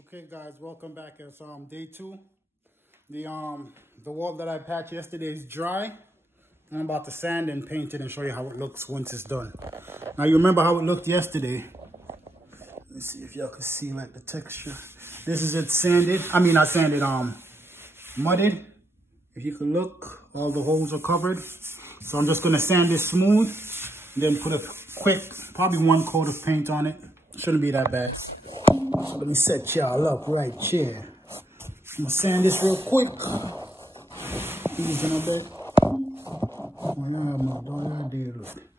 Okay guys, welcome back. It's day 2. The wall that I patched yesterday is dry. I'm about to sand and paint it and show you how it looks once it's done. Now you remember how it looked yesterday. Let's see if y'all can see like the texture. This is it sanded. I mean not sanded, mudded. If you can look, all the holes are covered. So I'm just gonna sand this smooth and then put a quick, probably 1 coat of paint on it. Shouldn't be that bad. So let me set y'all up right here. I'm gonna sand this real quick. Easy on that.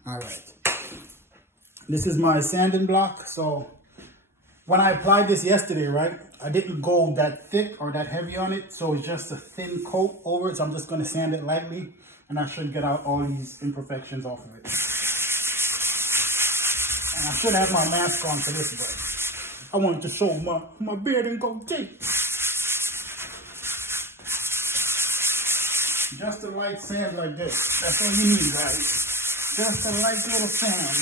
Alright. This is my sanding block. So when I applied this yesterday, right, I didn't go that thick or that heavy on it. So it's just a thin coat over it. So I'm just gonna sand it lightly and I should get out all these imperfections off of it. And I should have my mask on for this, but I wanted to show my beard and go deep. Just a light sand like this. That's all you need, guys. Just a light little sand.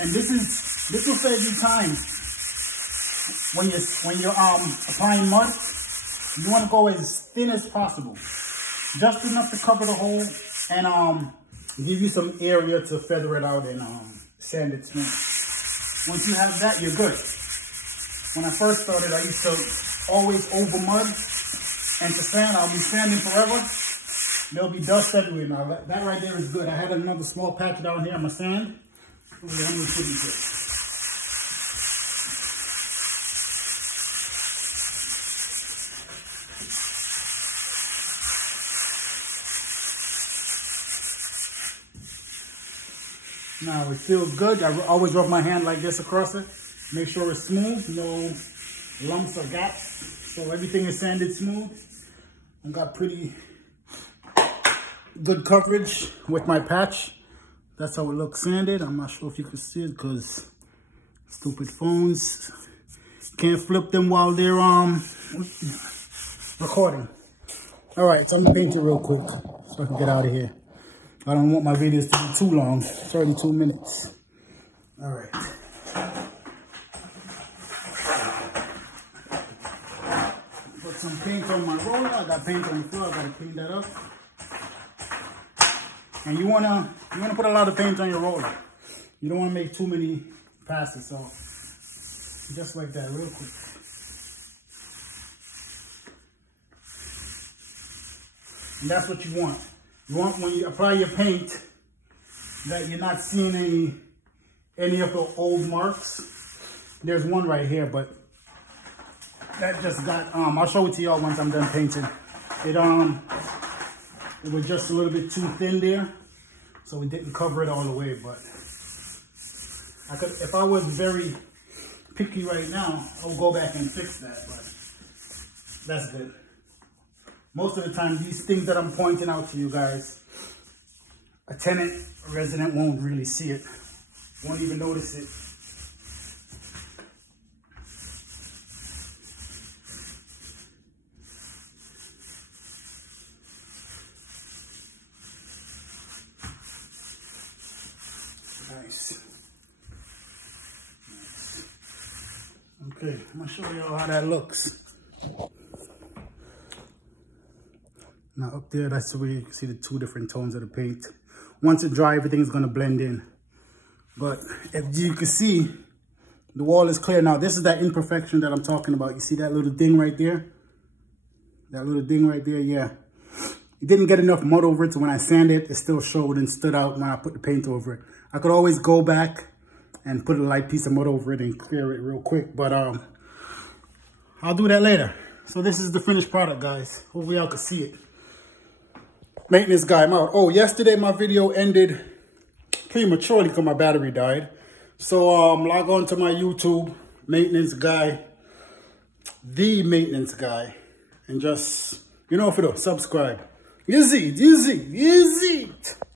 And this will save you time. When you're applying mud, you want to go as thin as possible. Just enough to cover the hole and give you some area to feather it out and sand it smooth. Once you have that, you're good. When I first started, I used to always over mud. And to sand, I'll be sanding forever. There'll be dust everywhere. Now that right there is good. I had another small patch down here on my sand. I'm gonna put it here. Now it feels good. I always rub my hand like this across it. Make sure it's smooth, no lumps or gaps. So everything is sanded smooth. I got pretty good coverage with my patch. That's how it looks sanded. I'm not sure if you can see it because stupid phones can't flip them while they're recording. All right, so I'm gonna paint it real quick so I can get out of here. I don't want my videos to be too long. It's already 2 minutes. All right. Put some paint on my roller. I got paint on the floor. I gotta clean that up. And you wanna put a lot of paint on your roller. You don't wanna make too many passes. So just like that, real quick. And that's what you want. You want when you apply your paint that you're not seeing any of the old marks. There's one right here, but that just got I'll show it to y'all once I'm done painting. It was just a little bit too thin there, so we didn't cover it all the way. But I could, if I was very picky right now, I'll go back and fix that. But that's good. Most of the time, these things that I'm pointing out to you guys, a tenant, a resident won't really see it, won't even notice it. Nice. Okay, I'm gonna show you how that looks. Now up there, that's where you can see the 2 different tones of the paint. Once it dry, everything's gonna blend in. But if you can see, the wall is clear. Now this is that imperfection that I'm talking about. You see that little ding right there? That little ding right there, yeah. It didn't get enough mud over it, so when I sanded it, it still showed and stood out when I put the paint over it. I could always go back and put a light piece of mud over it and clear it real quick, but I'll do that later. So this is the finished product, guys. Hopefully y'all can see it. Maintenance guy, I'm out. Oh, yesterday my video ended prematurely because my battery died. So log on to my YouTube, maintenance guy, the maintenance guy, and just, you know what to do, subscribe. Easy.